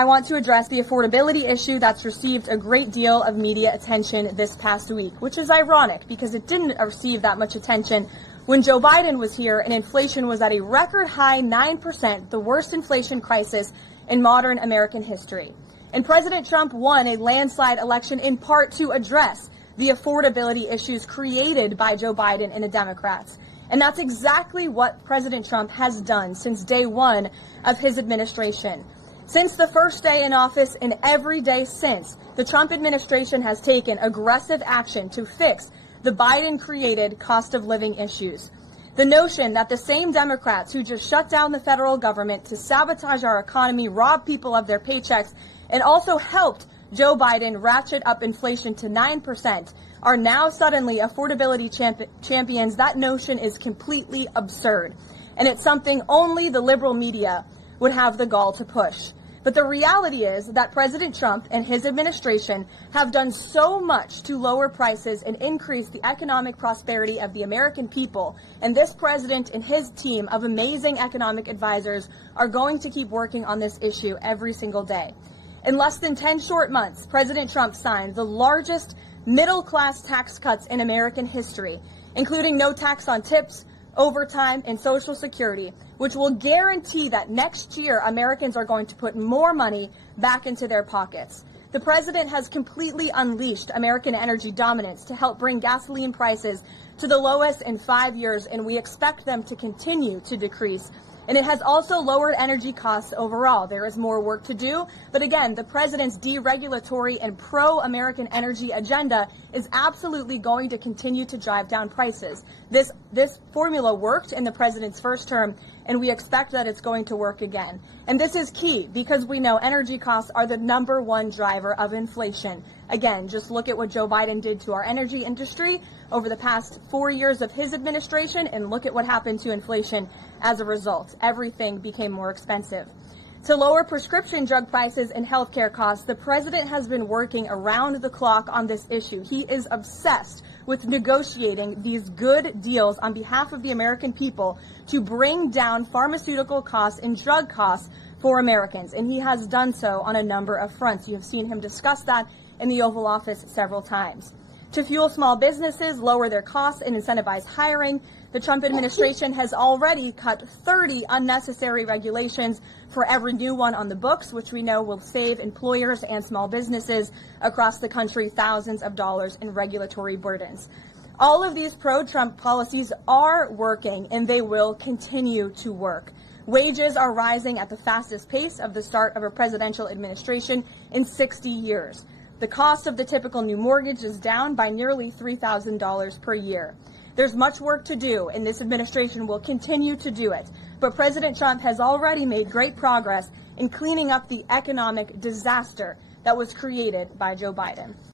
I want to address the affordability issue that's received a great deal of media attention this past week, which is ironic because it didn't receive that much attention when Joe Biden was here and inflation was at a record high 9%, the worst inflation crisis in modern American history. And President Trump won a landslide election in part to address the affordability issues created by Joe Biden and the Democrats. And that's exactly what President Trump has done since day one of his administration. Since the first day in office and every day since, the Trump administration has taken aggressive action to fix the Biden-created cost of living issues. The notion that the same Democrats who just shut down the federal government to sabotage our economy, rob people of their paychecks, and also helped Joe Biden ratchet up inflation to 9% are now suddenly affordability champions. That notion is completely absurd, and it's something only the liberal media would have the gall to push. But the reality is that President Trump and his administration have done so much to lower prices and increase the economic prosperity of the American people, and this president and his team of amazing economic advisors are going to keep working on this issue every single day. In less than 10 short months, President Trump signed the largest middle-class tax cuts in American history, including no tax on tips, overtime, and Social Security, which will guarantee that next year Americans are going to put more money back into their pockets. The president has completely unleashed American energy dominance to help bring gasoline prices to the lowest in 5 years, and we expect them to continue to decrease. And it has also lowered energy costs overall. There is more work to do, but again, the president's deregulatory and pro-American energy agenda is absolutely going to continue to drive down prices. This formula worked in the president's first term, and we expect that it's going to work again. And this is key because we know energy costs are the #1 driver of inflation. Again, just look at what Joe Biden did to our energy industry over the past 4 years of his administration, and look at what happened to inflation as a result. Everything became more expensive. To lower prescription drug prices and healthcare costs, the president has been working around the clock on this issue. He is obsessed with negotiating these good deals on behalf of the American people to bring down pharmaceutical costs and drug costs for Americans, and he has done so on a number of fronts. You have seen him discuss that in the Oval Office several times. To fuel small businesses, lower their costs, and incentivize hiring, the Trump administration has already cut 30 unnecessary regulations for every new one on the books, which we know will save employers and small businesses across the country thousands of dollars in regulatory burdens. All of these pro-Trump policies are working, and they will continue to work. Wages are rising at the fastest pace of the start of a presidential administration in 60 years. The cost of the typical new mortgage is down by nearly $3,000 per year. There's much work to do, and this administration will continue to do it. But President Trump has already made great progress in cleaning up the economic disaster that was created by Joe Biden.